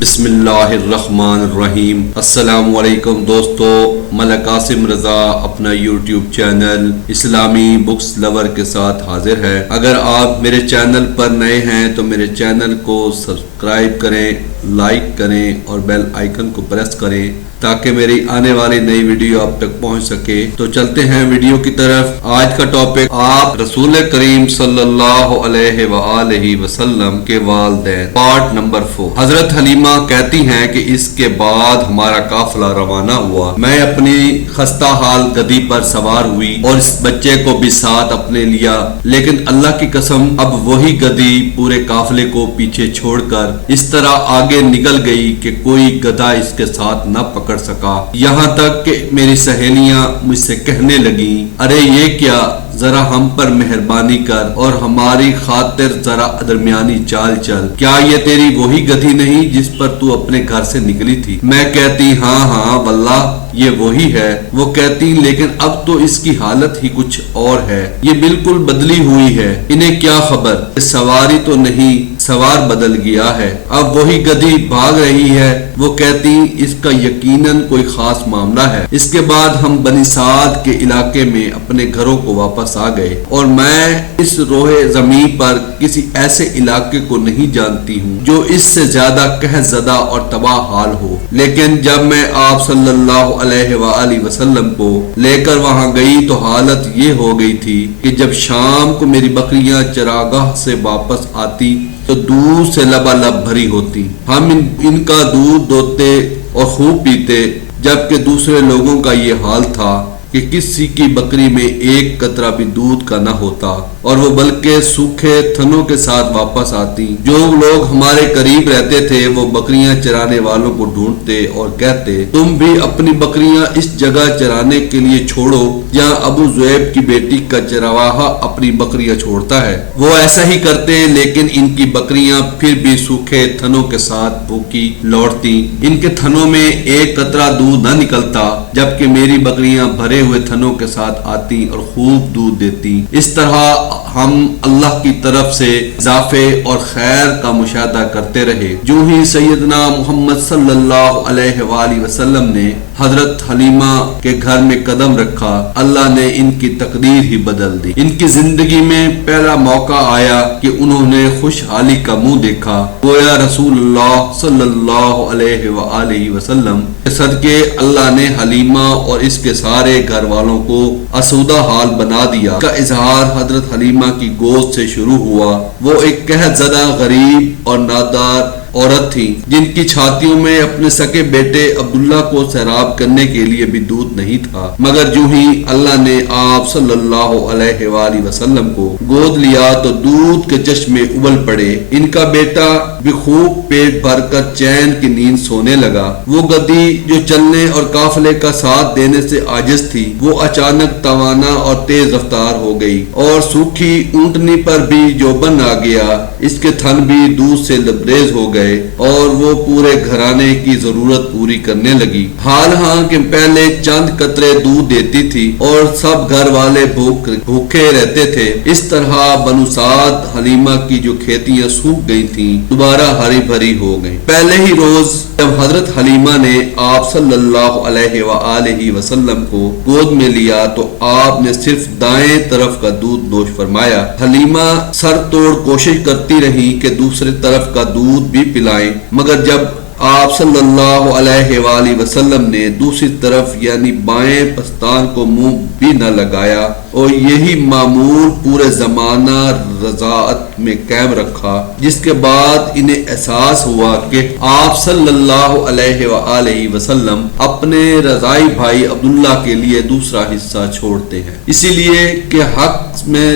بسم اللہ الرحمن الرحیم۔ السلام علیکم دوستو، ملک قاسم رضا اپنا یوٹیوب چینل اسلامی بکس لور کے ساتھ حاضر ہے۔ اگر آپ میرے چینل پر نئے ہیں تو میرے چینل کو سبسکرائب کریں، لائک کریں اور بیل آئیکن کو پریس کریں تاکہ میری آنے والی نئی ویڈیو آپ تک پہنچ سکے۔ تو چلتے ہیں ویڈیو کی طرف۔ آج کا ٹاپک آپ رسول کریم صلی اللہ علیہ وآلہ وسلم کے والدین، پارٹ نمبر 4۔ حضرت حلیمہ کہتی ہیں کہ اس کے بعد ہمارا قافلہ روانہ ہوا، میں اپنی خستہ حال گدی پر سوار ہوئی اور اس بچے کو بھی ساتھ اپنے لیا، لیکن اللہ کی قسم اب وہی گدی پورے قافلے کو پیچھے چھوڑ کر اس طرح آگے نکل گئی کہ کوئی گدھا اس کے ساتھ نہ پکڑ سکا، یہاں تک کہ میری سہیلیاں مجھ سے کہنے لگیں، ارے یہ کیا، ذرا ہم پر مہربانی کر اور ہماری خاطر ذرا درمیانی چال چل، کیا یہ تیری وہی گدھی نہیں جس پر تو اپنے گھر سے نکلی تھی؟ میں کہتی ہاں واللہ یہ وہی ہے۔ وہ کہتی لیکن اب تو اس کی حالت ہی کچھ اور ہے، یہ بالکل بدلی ہوئی ہے، انہیں کیا خبر، سواری تو نہیں، سوار بدل گیا ہے، اب وہی گدھی بھاگ رہی ہے۔ وہ کہتی اس کا یقیناً کوئی خاص معاملہ ہے۔ اس کے بعد ہم بنی سعد کے علاقے میں اپنے گھروں کو واپس آ گئے اور میں اس روح زمین پر کسی ایسے علاقے کو نہیں جانتی ہوں جو اس سے زیادہ قحط زدہ اور تباہ حال ہو، لیکن جب میں آپ صلی اللہ علیہ وآلہ وسلم کو لے کر وہاں گئی تو حالت یہ ہو گئی تھی کہ جب شام کو میری بکریاں چراگاہ سے واپس آتی تو دودھ سے لبالب بھری ہوتی، ہم ان کا دودھ دوتے اور خوب پیتے، جبکہ دوسرے لوگوں کا یہ حال تھا کہ کسی کی بکری میں ایک قطرہ بھی دودھ کا نہ ہوتا اور وہ بلکہ سوکھے تھنوں کے ساتھ واپس آتی۔ جو لوگ ہمارے قریب رہتے تھے وہ بکریاں چرانے والوں کو ڈھونڈتے اور کہتے تم بھی اپنی بکریاں اس جگہ چرانے کے لیے چھوڑو جہاں ابو ذئب کی بیٹی کا چرواہا اپنی بکریاں چھوڑتا ہے۔ وہ ایسا ہی کرتے، لیکن ان کی بکریاں پھر بھی سوکھے تھنوں کے ساتھ بھوکی لوٹتی، ان کے تھنوں میں ایک قطرہ دودھ نہ نکلتا، جبکہ میری بکریاں بھرے ہوئے تھنوں کے ساتھ آتی اور خوب دودھ دیتی۔ اس طرح ہم اللہ کی طرف سے اضافے اور خیر کا مشاہدہ کرتے رہے۔ جو ہی سیدنا محمد صلی اللہ علیہ وآلہ وسلم نے حضرت حلیمہ کے گھر میں قدم رکھا، اللہ نے ان کی تقدیر ہی بدل دی۔ ان کی زندگی میں پہلا موقع آیا کہ انہوں نے خوشحالی کا منہ دیکھا، گویا رسول اللہ صلی اللہ علیہ وآلہ وسلم کے صدقے اللہ نے حلیمہ اور اس کے سارے گھر والوں کو آسودہ حال بنا دیا۔ کا اظہار حضرت حلیمہ کی گود سے شروع ہوا۔ وہ ایک قحط زدہ غریب اور نادار عورت تھی جن کی چھاتیوں میں اپنے سکے بیٹے عبداللہ کو سیراب کرنے کے لیے بھی دودھ نہیں تھا، مگر جو ہی اللہ نے آپ صلی اللہ علیہ وآلہ وسلم کو گود لیا تو دودھ کے چشمے ابل پڑے۔ ان کا بیٹا بھی خوب پیٹ بھر کر چین کی نیند سونے لگا۔ وہ گدی جو چلنے اور قافلے کا ساتھ دینے سے عاجز تھی وہ اچانک توانا اور تیز رفتار ہو گئی اور سوکھی اونٹنی پر بھی جوبن آ گیا، اس کے تھن بھی دودھ سے لبریز ہو گئے اور وہ پورے گھرانے کی ضرورت پوری کرنے لگی، حال ہاں کہ پہلے چند قطرے دودھ دیتی تھی اور سب گھر والے بھوکے رہتے تھے۔ اس طرح بنو سعد حلیمہ کی جو کھیتیاں سوکھ گئی تھیں دوبارہ ہری بھری ہو گئیں۔ پہلے ہی روز جب حضرت حلیمہ نے آپ صلی اللہ علیہ وآلہ وسلم کو گود میں لیا تو آپ نے صرف دائیں طرف کا دودھ نوش فرمایا۔ حلیمہ سر توڑ کوشش کرتی رہی کہ دوسرے طرف کا دودھ بھی پلائیں، مگر جب آپ صلی اللہ علیہ وآلہ وسلم نے دوسری طرف یعنی بائیں پستان کو منہ بھی نہ لگایا اور یہی معمول پورے زمانہ رضاعت میں قائم رکھا، جس کے بعد انہیں احساس ہوا کہ آپ صلی اللہ علیہ وآلہ وسلم اپنے رضائی بھائی عبداللہ کے لیے دوسرا حصہ چھوڑتے ہیں، اسی لیے کہ حق میں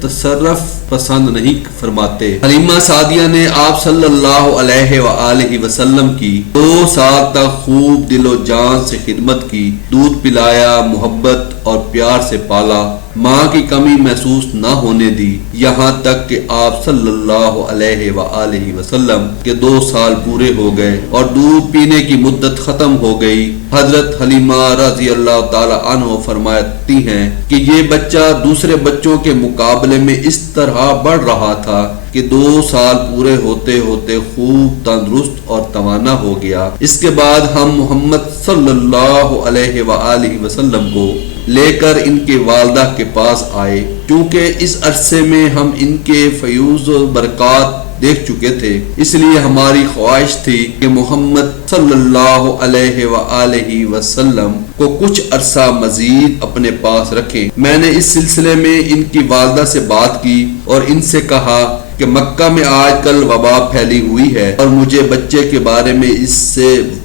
تصرف پسند نہیں فرماتے۔ حلیمہ سعدیہ نے آپ صلی اللہ علیہ وآلہ وسلم کی 2 سال تک خوب دل و جان سے خدمت کی، دودھ پلایا، محبت اور پیار سے پالا، ماں کی کمی محسوس نہ ہونے دی، یہاں تک کہ آپ صلی اللہ علیہ وآلہ وسلم کے 2 سال پورے ہو گئے اور دودھ پینے کی مدت ختم ہو گئی۔ حضرت حلیمہ رضی اللہ تعالی عنہ فرماتی ہیں کہ یہ بچہ دوسرے بچوں کے مقابلے میں اس طرح بڑھ رہا تھا کہ 2 سال پورے ہوتے ہوتے خوب تندرست اور توانا ہو گیا۔ اس کے بعد ہم محمد صلی اللہ علیہ وآلہ وسلم کو لے کر ان کے والدہ کے پاس آئے۔ چونکہ اس عرصے میں ہم ان کے فیوز و برکات دیکھ چکے تھے، اس لیے ہماری خواہش تھی کہ محمد صلی اللہ علیہ وآلہ وسلم کو کچھ عرصہ مزید اپنے پاس رکھیں۔ میں نے اس سلسلے میں ان کی والدہ سے بات کی اور ان سے کہا کہ مکہ میں آج کل وبا پھیلی ہوئی ہے اور مجھے بچے کے بارے میں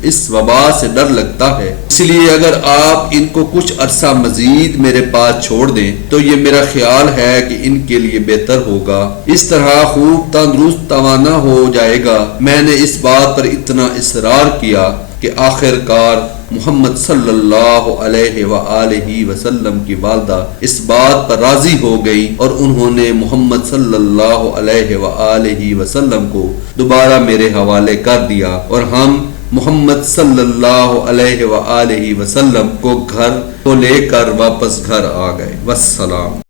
اس وبا سے ڈر لگتا ہے، اس لیے اگر آپ ان کو کچھ عرصہ مزید میرے پاس چھوڑ دیں تو یہ میرا خیال ہے کہ ان کے لیے بہتر ہوگا، اس طرح خوب تندرست توانا ہو جائے گا۔ میں نے اس بات پر اتنا اصرار کیا کہ آخر کار محمد صلی اللہ علیہ وآلہ وسلم کی والدہ اس بات پر راضی ہو گئی اور انہوں نے محمد صلی اللہ علیہ وآلہ وسلم کو دوبارہ میرے حوالے کر دیا اور ہم محمد صلی اللہ علیہ وآلہ وسلم کو لے کر واپس گھر آ گئے۔ والسلام۔